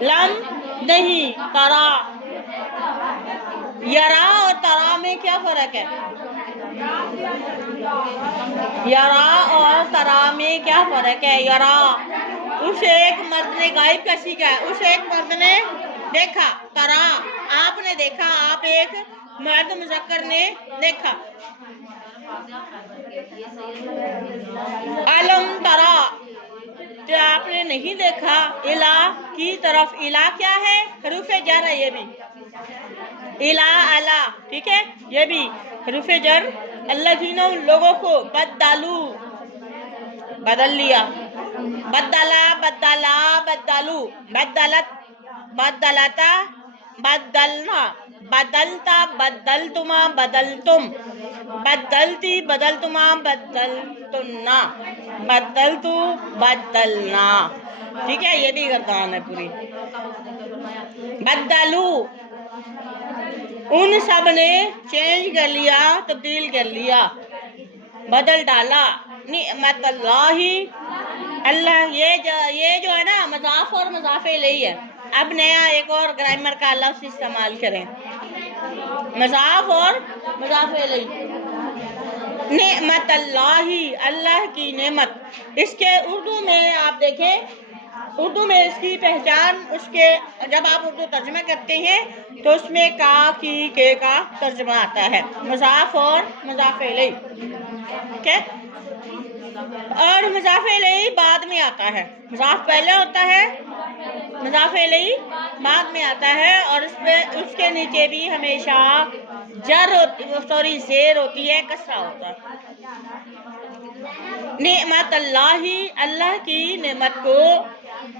لم نہیں، ترا، یرا اور ترا میں کیا فرق ہے؟ یرا اور ترا میں کیا فرق ہے؟ یرا اس ایک مرد نے غائب کا سیکھا ہے، اس ایک مرد نے دیکھا، ترا آپ نے دیکھا، آپ ایک مرد مذکر نے دیکھا۔ علم ترا کیا آپ نے نہیں دیکھا، الا کی طرف، الا کیا ہے؟ حروف جر ہے یہ بھی، الا الا، ٹھیک ہے، یہ بھی حروف جر۔ الذین ان لوگوں کو، بدلو بدل لیا، بدلا بدلا بدلو، بدلت بدلتا بدلنا، بدلتا بدلتما بدلتم، بدلتی بدلتما بدلتنا، بدلتو بدلنا، ٹھیک ہے، یہ بھی گردان ہے پوری۔ بدلو ان سب نے چینج کر لیا، تبدیل کر لیا، بدل ڈالا۔ نعمت اللہ، اللہ، یہ جو ہے نا مضاف اور مضاف الیہ ہے۔ اب نیا ایک اور گرامر کا لفظ استعمال کریں، مضاف اور مضاف الیہ۔ نعمت اللہ، اللہ کی نعمت، اس کے اردو میں آپ دیکھیں، اردو میں اس کی پہچان، اس کے جب آپ اردو ترجمہ کرتے ہیں تو اس میں کا، کی، کے کا ترجمہ آتا ہے، مضاف اور مضاف الیہ، ٹھیک ہے، اور مضاف الیہ بعد میں آتا ہے، مضاف پہلے ہوتا ہے، مضاف الیہ بعد میں آتا ہے، اور اس کے نیچے بھی ہمیشہ جر ہوتی، زیر ہوتی ہے، کسرہ ہوتا ہے۔ نعمت اللہ، اللہ کی نعمت کو،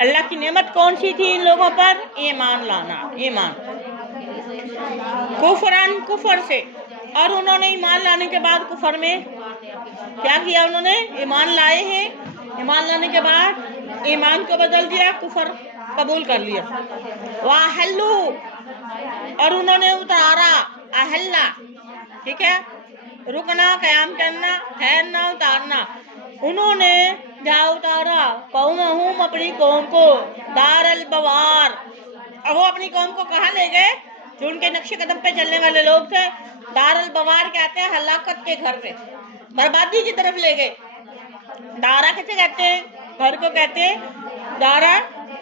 اللہ کی نعمت کون سی تھی ان لوگوں پر؟ ایمان لانا، ایمان، کفرن کفر سے، اور انہوں نے ایمان لانے کے بعد کفر میں کیا کیا؟ انہوں نے ایمان لائے ہیں، ایمان لانے کے بعد ایمان کو بدل دیا، کفر قبول کر لیا۔ واحلو اور انہوں نے اتارا، احلہ، ٹھیک ہے، رکنا، قیام کرنا، ٹھہرنا، اتارنا، انہوں نے کیا اتارا؟ قومہم اپنی قوم کو، دار البوار، اور وہ اپنی قوم کو کہاں لے گئے؟ جو ان کے نقش قدم پہ چلنے والے لوگ تھے، دار البوار کہتے ہیں ہلاکت کے گھر پہ، بربادی کی طرف لے گئے۔ دارا کسے کہتے ہیں؟ گھر کو کہتے ہیں دارا،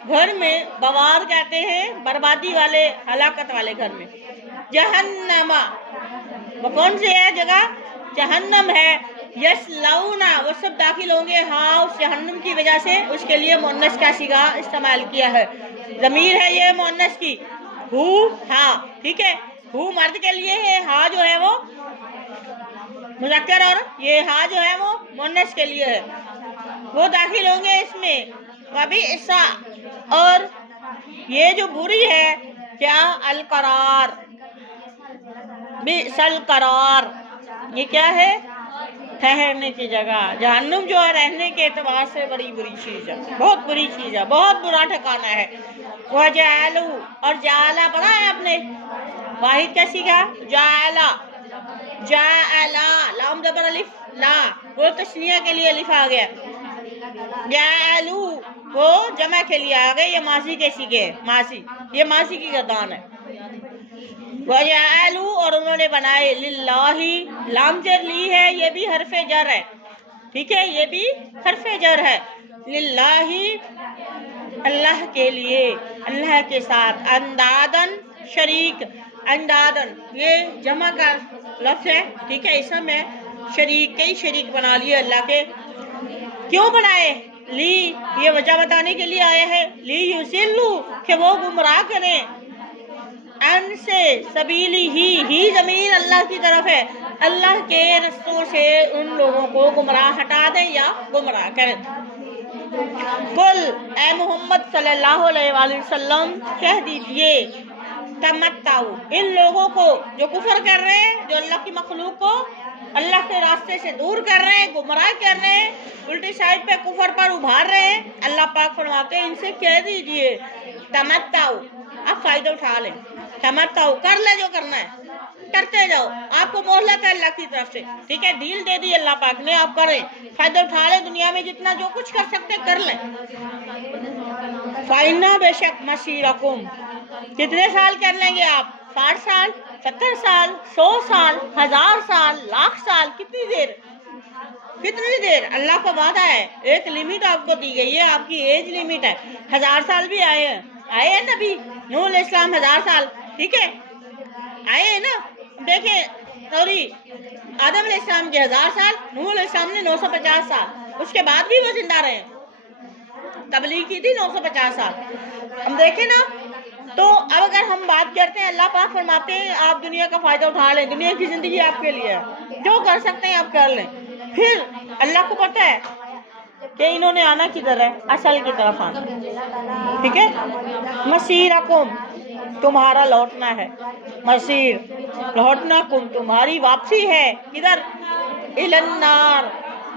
گھر میں، بوار کہتے ہیں بربادی والے، ہلاکت والے گھر میں۔ جہنم، وہ کون سی ہے جگہ؟ جہنم ہے۔ یصلونا، وہ سب داخل ہوں گے، ہاں اس جہنم کی وجہ سے، اس کے لیے مؤنث کا صیغہ استعمال کیا ہے، ضمیر ہے یہ مؤنث کی، ہو، ہاں، ٹھیک ہے، ہو مرد کے لیے ہے، ہاں جو ہے وہ مذکر، اور یہ ہاں جو ہے وہ مؤنث کے لیے ہے، وہ داخل ہوں گے اس میں۔ وبئس، اور یہ جو بری ہے کیا؟ القرار، بئس القرار، یہ کیا ہے؟ ٹھہرنے کی جگہ۔ جہنم جو ہے رہنے کے اعتبار سے بڑی بری چیز ہے، بہت بری چیز ہے، بہت برا ٹھکانہ ہے۔ وجعلوا، اور جعلا پڑھا ہے آپ نے؟ واحد کا صیغہ جعلا، جعلا، لام زبر الف لا، وہ تثنیہ کے لیے الف آ گیا، جعلوا وہ جمع کے لیے آ گئے، یہ ماضی کے صیغے، ماضی، یہ ماضی کی گردان ہے۔ وجعلوا، اور انہوں نے بنائے، للہ، لام جر لی ہے، یہ بھی حرف جر ہے، ٹھیک ہے، یہ بھی حرف جر ہے، للہ اللہ کے لیے، اللہ کے ساتھ، اندادن شریک، اندادن یہ جمع کا لفظ ہے، ٹھیک ہے، اسم میں شریک، کئی شریک بنا لیے اللہ کے۔ کیوں بنائے؟ لی، یہ وجہ بتانے کے لیے آیا ہے، لی یضلوا، کہ وہ گمراہ کریں، ان سے، سبیلی ہی ضمیر اللہ کی طرف ہے، اللہ کے رستوں سے ان لوگوں کو گمراہ ہٹا دیں یا گمراہ کریں۔ قل، اے محمد صلی اللہ علیہ وآلہ وسلم کہہ دیجئے، تمتعوا، ان لوگوں کو جو کفر کر رہے ہیں، جو اللہ کی مخلوق کو اللہ کے راستے سے دور کر رہے ہیں، گمراہ کر رہے ہیں، الٹی سائڈ پہ کفر پر ابھار رہے ہیں، اللہ پاک فرماتے ہیں ان سے کہہ دیجئے تمتعوا، آپ فائدہ اٹھا لیں، تمتعوا، کر لے جو کرنا ہے، کرتے جاؤ، آپ کو مہلت ہے اللہ کی طرف سے، ٹھیک ہے، ڈیل دے دی اللہ پاک نے، آپ کریں، فائدہ اٹھا لیں، دنیا میں جتنا جو کچھ کر سکتے کر لیں۔ फ़ाइन्ना बेशक मसीरकुम, कितने साल कर लेंगे आप? 60 साल, 70 साल, 100 साल, 1000 साल, लाख साल, कितनी देर? कितनी देर? अल्लाह का वादा है, एक लिमिट आपको दी गई है, आपकी एज लिमिट है। 1000 साल भी आए हैं नबी नूह अलैहिस्सलाम 1000 साल, ठीक है, आए हैं ना। देखें, सॉरी, आदम अलैहिस्सलाम के 1000 साल, नूह अलैहिस्सलाम ने 950 साल, उसके बाद भी वो जिंदा रहे, तबलीग की थी 950 साल। हम देखें ना, तो अब अगर हम बात करते हैं, अल्लाह पाक फरमाते हैं आप दुनिया का फ़ायदा उठा लें, दुनिया की ज़िंदगी आपके लिए है, जो कर सकते हैं आप कर लें। फिर अल्लाह को पता है कि इन्होंने आना किधर है, असल की तरफ आना, ठीक है। मसीरकुम, तुम्हारा लौटना है, मसीर लौटना, कुम तुम्हारी वापसी है, किधर? इलन्नार,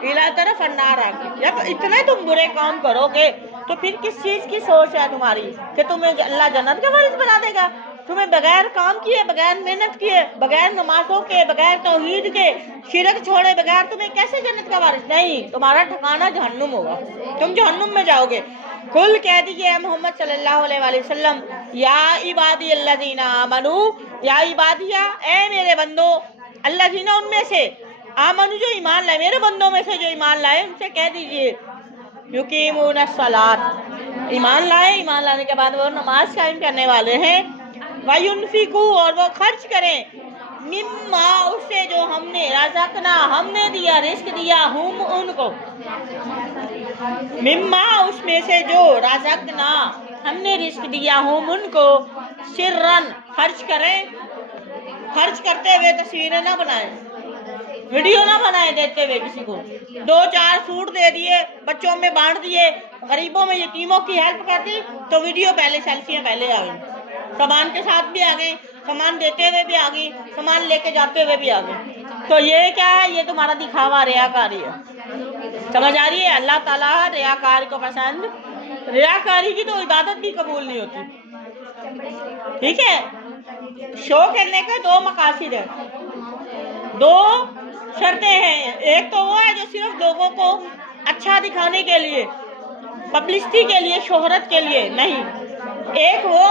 इला तरफ अन्नार आके। जब इतने तुम बुरे काम करोगे तो फिर किस चीज़ की सोच है तुम्हारी कि तुम्हें अल्लाह जन्नत का वारिस बना देगा? तुम्हें बगैर काम किए, बगैर मेहनत किए, बगैर नमाजों के, बगैर तौहीद के, शिरक छोड़े बगैर तुम्हें कैसे जन्नत का वारिस? नहीं, तुम्हारा ठिकाना जहन्नुम होगा, तुम जहन्नुम में जाओगे। कुल कह दीजिए मोहम्मद सल्लल्लाहु अलैहि वसल्लम, या इबादी अल्लज़ीना आमनू, या इबादिया, ए मेरे बंदो, अल्लज़ीना उनमें से, आमनू जो ईमान लाए, मेरे बंदों में से जो ईमान लाए, उनसे कह दीजिए युकीमून सलात, ईमान लाए, ईमान लाने के बाद वो नमाज कायम करने वाले हैं, वयुनफिकू, और वो खर्च करें, मिम्मा, उससे जो हमने, रज़क़ना, हमने दिया, रिस्क दिया, हुम उनको, मिम्मा, उसमें से जो, रज़क़ना, हमने रिस्क दिया, हुम उनको, सिर्रन, खर्च करें, खर्च करते हुए तस्वीरें ना बनाएं, वीडियो ना बनाए देते हुए किसी को, 2-4 सूट दे दिए, बच्चों में बांट दिए, गरीबों में, यतीमों की हेल्प कर दी, तो वीडियो पहले, सेल्फियाँ पहले आ गई, सामान के साथ भी आ गई, सामान देते हुए भी आ गई, सामान लेके जाते हुए भी आ गई। तो ये क्या है? ये तुम्हारा दिखावा, रियाकारी है, समझ आ रही है? अल्लाह ताला रियाकार को पसंद, रियाकारी की तो इबादत भी कबूल नहीं होती, ठीक है। शो करने का 2 मकासद है, 2 शर्तें हैं। एक तो वो है जो सिर्फ लोगों को अच्छा दिखाने के लिए, पब्लिसिटी के लिए, शोहरत के लिए नहीं। एक वो,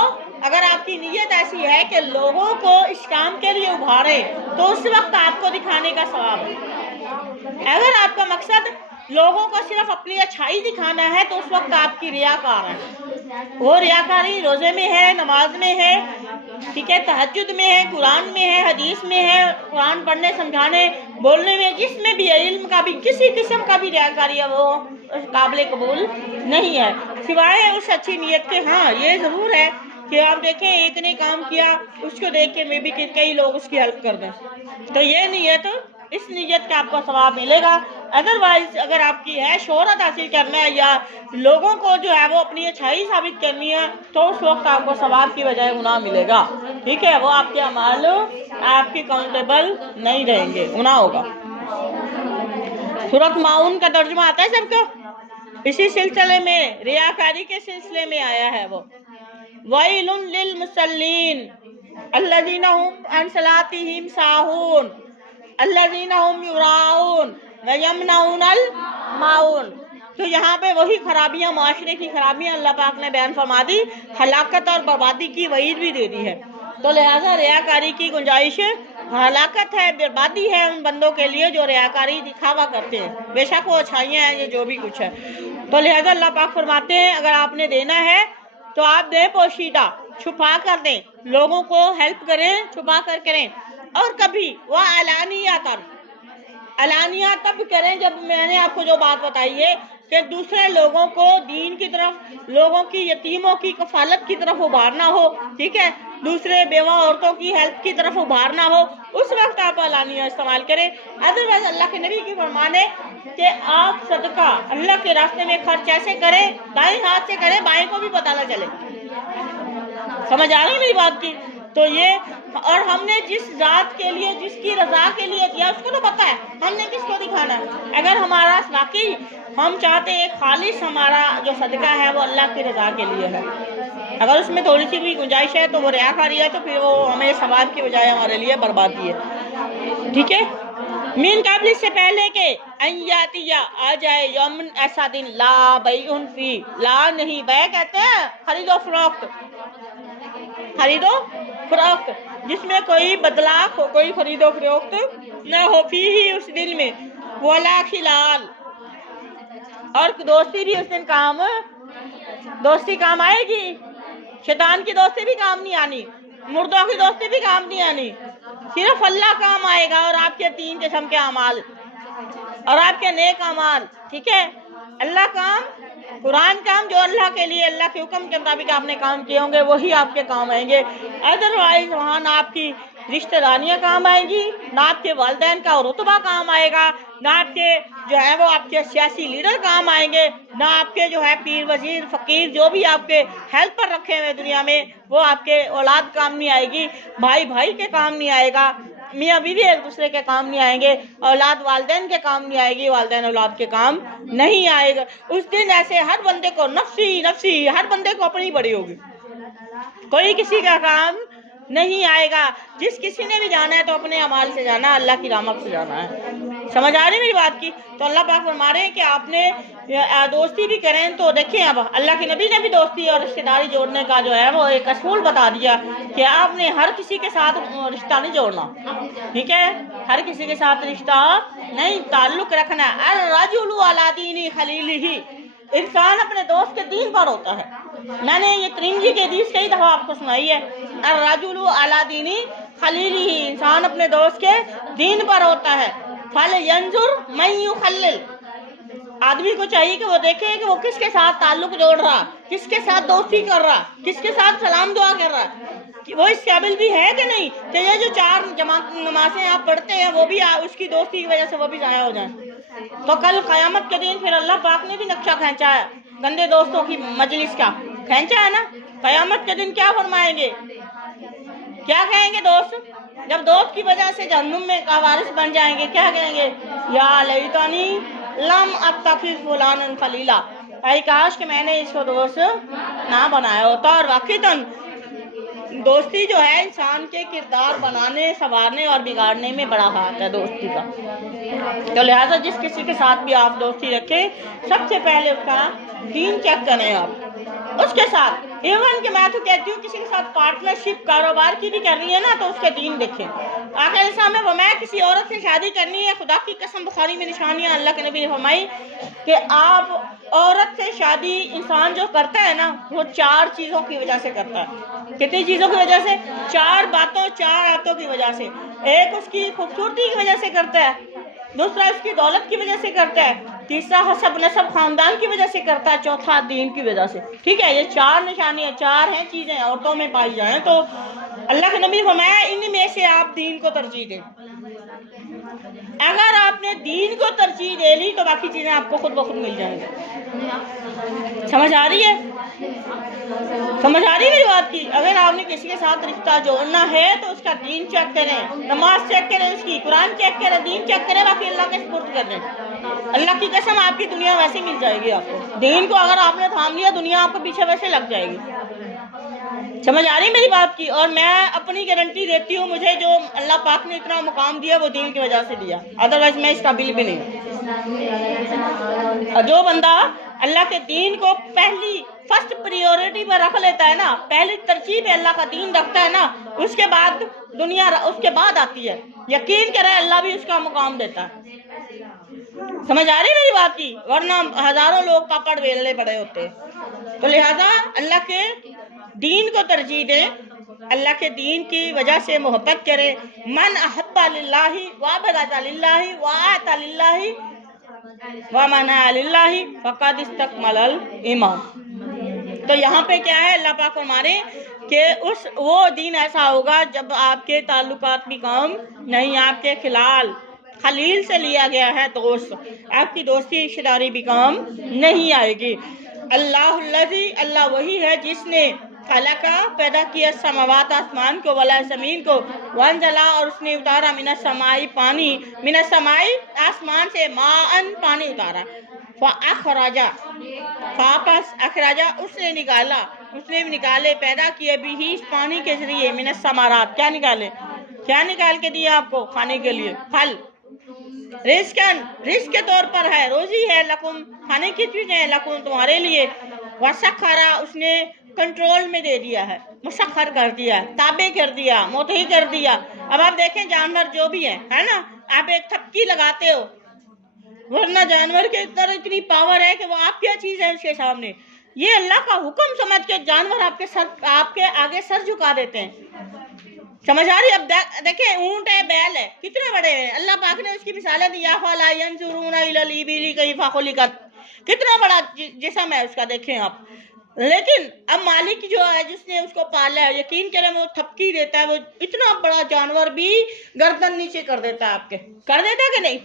अगर आपकी नीयत ऐसी है कि लोगों को इस काम के लिए उभारे, तो उस वक्त आपको दिखाने का सवाब है। अगर आपका मकसद लोगों को सिर्फ अपनी अच्छाई दिखाना है, तो उस वक्त आपकी रियाकार है। वो रियाकारी रोज़े में है, नमाज में है, ठीक है, तहज्जुद में है, कुरान में है, हदीस में है, कुरान पढ़ने, समझाने, बोलने में, जिसमें भी है, इल्म का भी, किसी किस्म का भी रियाकारी है, वो काबिल कबूल नहीं है, सिवाय उस अच्छी नीयत के। हाँ, ये ज़रूर है कि आप देखें, एक ने काम किया, उसको देख के मे भी कई लोग उसकी हेल्प कर दें, तो ये नीयत, इस नीयत का आपको सवाब मिलेगा। अदरवाइज अगर आपकी है शोहरत हासिल करना है या लोगों को जो है वो अपनी अच्छाई साबित करनी है, तो उस वक्त आपको सवाब की बजाय गुनाह मिलेगा, ठीक है। वो आपके अमाल आपके काउंटेबल नहीं रहेंगे, गुनाह होगा। सूरत माउन का तर्जुमा आता है सबको, इसी सिलसिले में, रियाकारी के सिलसिले में आया है वो, वैलुन लिल मुसल्लीन अल्लज़ीना हुम अन सलातिहिम साहून अल्लज़ीना हुम युराऊन व यमनऊनल माऊन। तो यहाँ पे वही खराबियाँ, माशरे की खराबियाँ अल्लाह पाक ने बयान फरमा दी, हलाकत और बर्बादी की वईद भी दे दी है। तो लिहाजा रियाकारी की गुंजाइश हलाकत है, बर्बादी है उन बंदों के लिए जो रियाकारी दिखावा करते हैं, बेशक वो अच्छाइयाँ हैं, ये जो भी कुछ है। तो लिहाजा अल्लाह पाक फरमाते हैं, अगर आपने देना है तो आप दें पोशीदा, छुपा कर दें, लोगों को हेल्प करें, छुपा कर करें। और कभी वह अलानिया तब करें जब मैंने आपको जो बात बताई है कि दूसरे लोगों को दीन की तरफ, लोगों की, यतीमों की कफालत की तरफ उभारना हो, ठीक है, दूसरे बेवा औरतों की हेल्प की तरफ उभारना हो, उस वक्त आप अलानिया इस्तेमाल करें। अदरवाइज अल्लाह के नबी की फरमान है कि आप सदका अल्लाह के रास्ते में खर्च ऐसे करें, दाएं हाथ से करें, बाएं को भी पता ना चले। समझ आ रही है मेरी बात की? तो ये, और हमने जिस जात के लिए, जिसकी रजा के लिए दिया, उसको तो पता है हमने किसको दिखाना है। अगर हमारा वाकई हम चाहते हैं खालिस हमारा जो सदका है वो अल्लाह की रजा के लिए है, अगर उसमें थोड़ी सी भी गुंजाइश है तो वो रियाकारी है, तो फिर वो हमें सवाब की बजाय हमारे लिए बर्बादी है, ठीक है। من قبل اس سے پہلے کہ ان یاتیا آ جائے یوم ایسا دن لا بیعن فی، لا نہیں، بیع کہتے ہیں خرید و فروخت، خرید و فروخت جس میں کوئی بدلہ ہو، کوئی خرید و فروخت نہ ہو، فی ہی اس دن میں، ولا خلال، اور دوستی بھی اس دن کام، دوستی کام آئے گی، شیطان کی دوستی بھی کام نہیں آنی، مردوں کی دوستی بھی کام نہیں آنی، صرف اللہ کام آئے گا، اور آپ کے 3 قسم کے اعمال اور آپ کے نیک اعمال، ٹھیک ہے؟ اللہ کام، قرآن کام، جو اللہ کے لیے اللہ کے حکم کے مطابق آپ نے کام کیے ہوں گے وہی آپ کے کام آئیں گے، ادروائز وہاں نہ آپ کی رشتہ داریاں کام آئیں گی، نہ آپ کے والدین کا رتبہ کام آئے گا، نہ آپ کے جو ہے وہ آپ کے سیاسی لیڈر کام آئیں گے، نہ آپ کے جو ہے پیر وزیر فقیر جو بھی آپ کے ہیلپر رکھے ہوئے دنیا میں وہ آپ کے اولاد کام نہیں آئے گی، بھائی بھائی کے کام نہیں آئے گا، میاں بیوی ایک دوسرے کے کام نہیں آئیں گے، اولاد والدین کے کام نہیں آئے گی، والدین اولاد کے کام نہیں آئے گا۔ اس دن ایسے ہر بندے کو نفسی نفسی، ہر بندے کو اپنی بڑی ہوگی، کوئی کسی کا کام نہیں آئے گا، جس کسی نے بھی جانا ہے تو اپنے اعمال سے جانا ہے، اللہ کی رحمت سے جانا ہے۔ سمجھ آ رہی میری بات کی؟ تو اللہ پاک فرما رہے ہیں کہ آپ نے دوستی بھی کریں تو دیکھیں، اب اللہ کے نبی نے بھی دوستی اور رشتہ داری جوڑنے کا جو ہے وہ ایک اصول بتا دیا کہ آپ نے ہر کسی کے ساتھ رشتہ نہیں جوڑنا، ٹھیک ہے؟ ہر کسی کے ساتھ رشتہ نہیں، تعلق رکھنا۔ الرجل علی دین خلیلہ، انسان اپنے دوست کے دین پر ہوتا ہے۔ میں نے یہ ترمذی کی حدیث کئی دفعہ آپ کو سنائی ہے، الرجل علی دین خلیلہ، انسان اپنے دوست کے دین پر ہوتا ہے۔ فَلْيَنْظُرْ مَنْ يُخَلِّلْ، آدمی کو چاہیے کہ وہ دیکھے کہ وہ کس کے ساتھ تعلق جوڑ رہا، کس کے ساتھ دوستی کر رہا، کس کے ساتھ سلام دعا کر رہا، وہ اس قابل بھی ہے کہ نہیں کہ یہ جو 4 جماعت نمازیں آپ پڑھتے ہیں وہ بھی اس کی دوستی کی وجہ سے وہ بھی ضائع ہو جائیں۔ تو کل قیامت کے دن پھر اللہ پاک نے بھی نقشہ کھینچا ہے گندے دوستوں کی مجلس کا، کھینچا ہے نا۔ قیامت کے دن کیا فرمائیں گے، کیا کہیں گے دوست؟ جب دوست کی وجہ سے جہنم میں کا وارث بن جائیں گے کیا کہیں گے؟ یا لیتنی لم اتخذ فلانا خلیلا، اے کاش کہ میں نے اس کو دوست نہ بنایا ہوتا۔ اور واقعتاً دوستی جو ہے انسان کے کردار بنانے، سنوارنے اور بگاڑنے میں بڑا ہاتھ ہے دوستی کا۔ تو لہٰذا جس کسی کے ساتھ بھی آپ دوستی رکھیں سب سے پہلے اس کا دین چیک کریں آپ اس کے ساتھ۔ ایون کہ میں تو کہتی ہوں کسی کے ساتھ پارٹنرشپ کاروبار کی بھی کرنی ہے نا تو اس کے دین دیکھیں۔ آخر اسلام میں فرمایا کسی عورت سے شادی کرنی ہے، خدا کی قسم بخاری میں نشانیاں اللہ کے نبی نے فرمائی کہ آپ عورت سے شادی انسان جو کرتا ہے نا وہ 4 چیزوں کی وجہ سے کرتا ہے۔ کتنی چیزوں کی وجہ سے؟ 4 باتوں، 4 آیتوں کی وجہ سے۔ ایک اس کی خوبصورتی کی وجہ سے کرتا ہے، دوسرا اس کی دولت کی وجہ سے کرتا ہے، تیسرا حسب نسب خاندان کی وجہ سے کرتا ہے، چوتھا دین کی وجہ سے، ٹھیک ہے؟ یہ 4 نشانیاں، 4 ہیں چیزیں عورتوں میں پائی جائیں تو اللہ کے نبی نے فرمایا ان میں سے آپ دین کو ترجیح دیں۔ اگر آپ نے دین کو ترجیح دے لی تو باقی چیزیں آپ کو خود بخود مل جائیں گی۔ سمجھ آ رہی ہے؟ سمجھ آ رہی ہے میری بات کی؟ اگر آپ نے کسی کے ساتھ رشتہ جوڑنا ہے تو اس کا دین چیک کریں، نماز چیک کریں، اس کی قرآن چیک کریں، دین چیک کریں، باقی اللہ کے سپرد کر دیں۔ اللہ کی قسم آپ کی دنیا ویسے مل جائے گی آپ کو۔ دین کو اگر آپ نے تھام لیا دنیا آپ کو پیچھے ویسے لگ جائے گی۔ سمجھ آ رہی ہے میری بات کی؟ اور میں اپنی گارنٹی دیتی ہوں مجھے جو اللہ پاک نے اتنا مقام دیا وہ دین کی وجہ سے دیا، ادروائز میں اس قابل بھی نہیں۔ اور جو بندہ اللہ کے دین کو پہلی فرسٹ پریورٹی پر رکھ لیتا ہے نا، پہلی ترجیح پہ اللہ کا دین رکھتا ہے نا، اس کے بعد دنیا اس کے بعد آتی ہے، یقین کرے اللہ بھی اس کا مقام دیتا ہے۔ سمجھ آ رہی ہے میری بات کی؟ ورنہ ہزاروں لوگ پاپڑ بیلنے پڑے ہوتے ہیں۔ تو لہذا اللہ کے دین کو ترجیح دیں، اللہ کے دین کی وجہ سے محبت کریں۔ من احب للہ وابغض للہ واعطى للہ ومنع للہ فقد استکمل الایمان۔ تو یہاں پہ کیا ہے، اللہ پاک فرما رہے ہیں کہ وہ دین ایسا ہوگا جب آپ کے تعلقات بھی کام نہیں، آپ کے خلیل سے لیا گیا ہے دوست، آپ کی دوستی رشتہ داری بھی کام نہیں آئے گی۔ اللہ الذی، اللہ وہی ہے جس نے خلقا پیدا کیا السماوات آسمان کو، ولا زمین کو، وانزلا اور اس نے اتارا من السماء پانی، من السماء آسمان سے، ماء پانی اتارا، فاخرج اس نے نکالا، اس نے نکالے پیدا کیے بھی اس پانی کے ذریعے من الثمرات، کیا نکالے، کیا نکال کے دیا آپ کو کھانے کے لیے؟ پھل، रिस्क के तौर पर है, रोजी है, लकुम खाने की चीजें हैं, लकुम तुम्हारे लिए, वसखरा उसने कंट्रोल में दे दिया है, मुसखर कर दिया, ताबे कर दिया, मोतही कर दिया। अब आप देखें जानवर जो भी है ना, आप एक थपकी लगाते हो, वरना जानवर के अंदर इतनी पावर है कि वो आप क्या चीज है उसके सामने। ये अल्लाह का हुक्म समझ के जानवर आपके आगे सर झुका देते हैं। समझ आ रही? अब देखें ऊंट है, बैल है, कितने बड़े हैं। अल्लाह पाक ने उसकी मिसालें दी, कितना बड़ा जिस्म है उसका, देखें आप। लेकिन अब मालिक जो है जिसने उसको पाला है, यकीन करें वो थपकी देता है, वो इतना बड़ा जानवर भी गर्दन नीचे कर देता है आपके, कर देता है कि नहीं?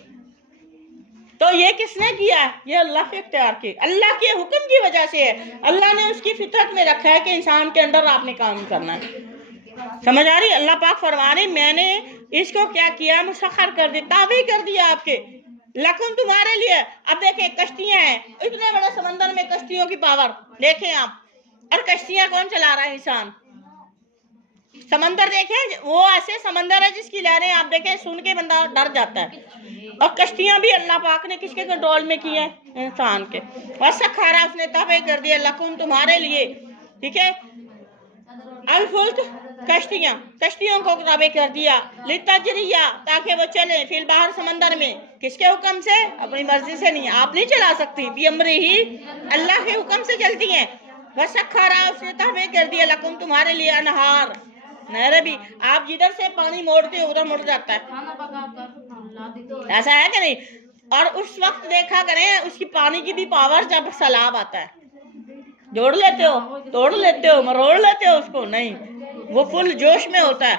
तो ये किसने किया है? ये अल्लाह के इख्तियार की, अल्लाह के हुक्म की वजह से है। अल्लाह ने उसकी फितरत में रखा है कि इंसान के अंदर आपने काम करना है। समझ आ रही? अल्लाह पाक फरमा रहे मैंने इसको क्या किया, मुसख्खर कर दिया, ताबे कर दिया आपके, लकुम तुम्हारे लिए। अब देखें कश्तियां हैं, इतने बड़े समंदर में कश्तियों की पावर देखें आप, और कश्तियां कौन चला रहा है? इंसान। समंदर देखें, वो ऐसे समंदर है जिसकी लहरें आप देखें सुन के बंदा डर जाता है। और कश्तियां भी अल्लाह पाक ने किसके कंट्रोल में की है? इंसान के। वसखरा उसने ताबे कर दिया, लकुम तुम्हारे लिए, ठीक है। अलफुल्क कश्तियों को ताबे कर दिया, लितजरिया ताकि वो चले, फिल बाहर समंदर में, किसके हुक्म से? अपनी मर्जी से नहीं, आप नहीं चला सकती, बिअमरी ही अल्लाह के हुक्म से चलती हैं। वसखरा उसने ताबे कर दिया, लकुम तुम्हारे लिए, अनहार नहरें भी, आप जिधर से पानी मोड़ते हो उधर मुड़ जाता है, ऐसा है कि नहीं? और उस वक्त देखा करें उसकी पानी की भी पावर जब सैलाब आता है, जोड़ लेते हो, तोड़ लेते हो, मरोड़ लेते हो उसको, नहीं, वो फुल जोश में होता है।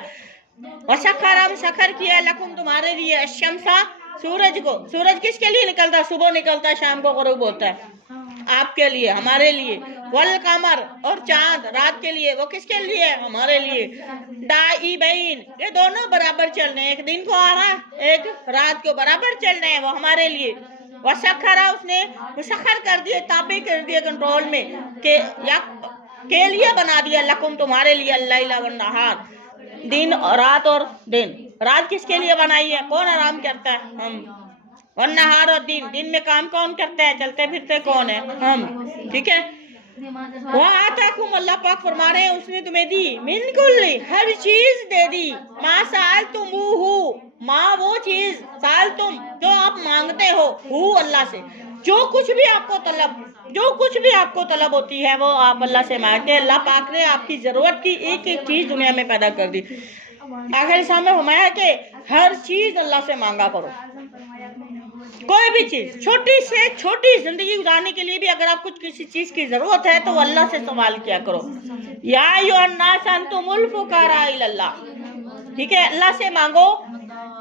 वसखरा सखर किया, लकुम तुम्हारे लिए, अशमसा सूरज को, सूरज किसके लिए निकलता है? सुबह निकलता है, शाम को ग़ुरूब होता है, आपके लिए, हमारे लिए। वल कमर और चांद रात के लिए, वो किसके लिए? हमारे लिए। दाइबैन ये दोनों बराबर चल रहे हैं, एक दिन को आ रहा है, एक रात को, बराबर चल रहे हैं, वो हमारे लिए। वसखरा उसने मुसख्खर कर दिए, ताबे कर दिए कंट्रोल में, के लिए बना दिया, लकुम तुम्हारे लिए, अल्लाह वन नहार दिन और रात, और दिन रात किसके लिए बनाई है? कौन आराम करता है? हम। वन नहार और दिन में काम कौन करता है? चलते फिरते कौन है? हम, ठीक है। वहाँ आता कुम अल्लाह पाक फरमा रहे हैं उसने तुम्हें दी, मिन कुल्ली हर चीज दे दी, माँ साल तुम माँ वो चीज, साल तुम जो आप मांगते हो, अल्लाह से, जो कुछ भी आपको तलब होती है वो आप अल्लाह से मांगते हैं। अल्लाह पाक ने आपकी जरूरत की एक एक चीज दुनिया में पैदा कर दी। आखिर सामने फरमाया कि हर चीज अल्लाह से मांगा करो, कोई भी चीज, छोटी से छोटी जिंदगी गुजारने के लिए भी अगर आपको किसी चीज की जरूरत है तो अल्लाह से सवाल किया करो। या अय्युहन्नास अंतुमुल फुकारा इलल्लाह, ठीक है, अल्लाह से मांगो,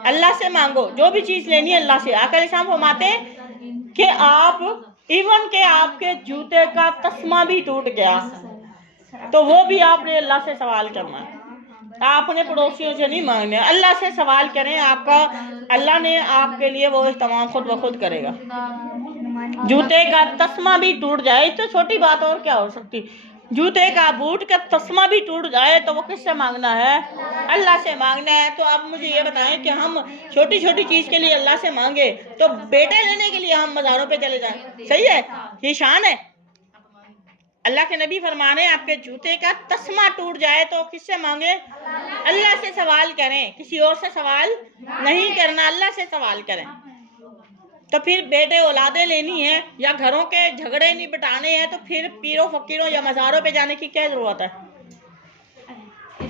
अल्लाह से मांगो, जो भी चीज लेनी है अल्लाह से। आखिर साहब फरमाते कि आप इवन के आपके जूते का तस्मा भी टूट गया तो वो भी आपने अल्लाह से सवाल करना है, आपने पड़ोसियों से नहीं मांगने, अल्लाह से सवाल करें, आपका अल्लाह ने आपके लिए वो इस्तेमाल खुद ब खुद करेगा। जूते का तस्मा भी टूट जाए तो छोटी बात और क्या हो सकती, जूते का बूट का तस्मा भी टूट जाए तो वो किससे मांगना है? अल्लाह से मांगना है। तो आप मुझे ये बताएं कि हम छोटी छोटी चीज के लिए अल्लाह से मांगे तो बेटे लेने के लिए हम मज़ारों पे चले जाएं, सही है? ये शान है। अल्लाह के नबी फरमाने आपके जूते का तस्मा टूट जाए तो किससे मांगे? अल्लाह से सवाल करें, किसी और से सवाल नहीं करना, अल्लाह से सवाल करें। तो फिर बेटे औलादे लेनी है या घरों के झगड़े निपटाने हैं तो फिर पीरों फकीरों या मज़ारों पे जाने की क्या जरूरत है?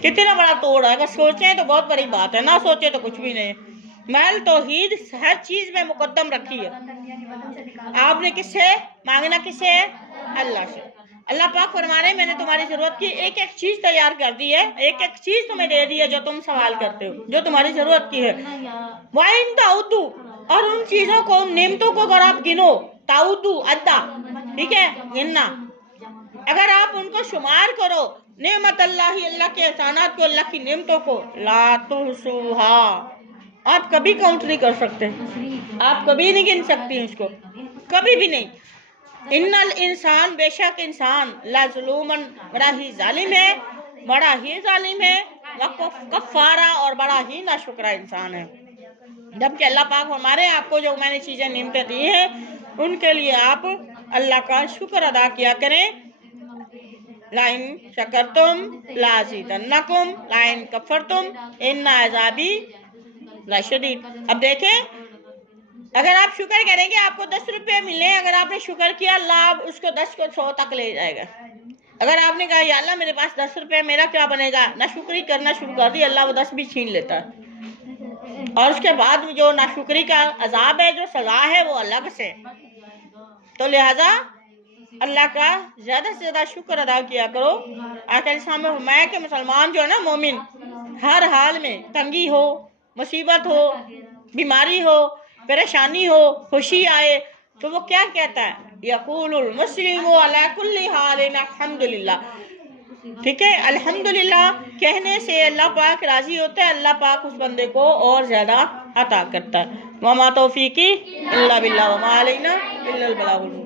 कितना बड़ा तोड़ है, बस सोचें तो बहुत बड़ी बात है, ना सोचे तो कुछ भी नहीं। महल तौहीद हर चीज में मुकद्दम रखी है। आपने किससे मांगना? किससे है? अल्लाह से। अल्लाह पाक फरमा रहे मैंने तुम्हारी जरूरत की एक एक चीज तैयार कर दी है, एक एक चीज तुम्हें दे दी है जो तुम सवाल करते हो, जो तुम्हारी जरूरत की है। वाइन ताउदू, और उन चीजों को, उन नेमतों को अगर आप गिनो, ताउदू अद्दा, ठीक है, गिनना, अगर आप उनको शुमार करो, नेमत अल्लाह, अल्लाह के एहसानात को, अल्लाह की नेमतों को, ला तुहसूहा, आप कभी काउंट नहीं कर सकते, आप कभी नहीं गिन सकती उसको, कभी भी नहीं। इन्नल इंसान, बेशक इंसान, लाज़ुलूमन, बड़ा ही जालिम है, बड़ा ही जालिम है, वक़फ़ारा, और बड़ा ही नाशुक्रा इंसान है। جبکہ اللہ پاک ہمارے آپ کو جو میں نے چیزیں نعمتیں دی ہیں ان کے لیے آپ اللہ کا شکر ادا کیا کریں. لَإِن شَكَرْتُمْ لَأَزِيدَنَّكُمْ لَإِن كَفَرْتُمْ إِنَّ عَذَابِي لَشَدِيدٌ. اب دیکھیں اگر آپ شکر کریں گے آپ کو 10 روپے ملیں، اگر آپ نے شکر کیا اللہ آپ اس کو 10 کو 100 تک لے جائے گا. اگر آپ نے کہا یا اللہ میرے پاس 10 روپے میرا کیا بنے گا، ناشکری کرنا شروع کر دی، اللہ وہ 10 بھی چھین لیتا ہے. اور اس کے بعد جو ناشکری کا عذاب ہے، جو سزا ہے وہ الگ سے. تو لہٰذا اللہ کا زیادہ سے زیادہ شکر ادا کیا کرو. آقا علیہ السلام نے فرمایا کہ مسلمان جو ہے نا مومن ہر حال میں تنگی ہو، مصیبت ہو، بیماری ہو، پریشانی ہو، خوشی آئے تو وہ کیا کہتا ہے؟ یقول المسلم علی کل حال الحمدللہ. ٹھیک ہے، الحمدللہ کہنے سے اللہ پاک راضی ہوتا ہے، اللہ پاک اس بندے کو اور زیادہ عطا کرتا ہے. وما توفیقی الا باللہ وما علینا الا البلاغ المبین.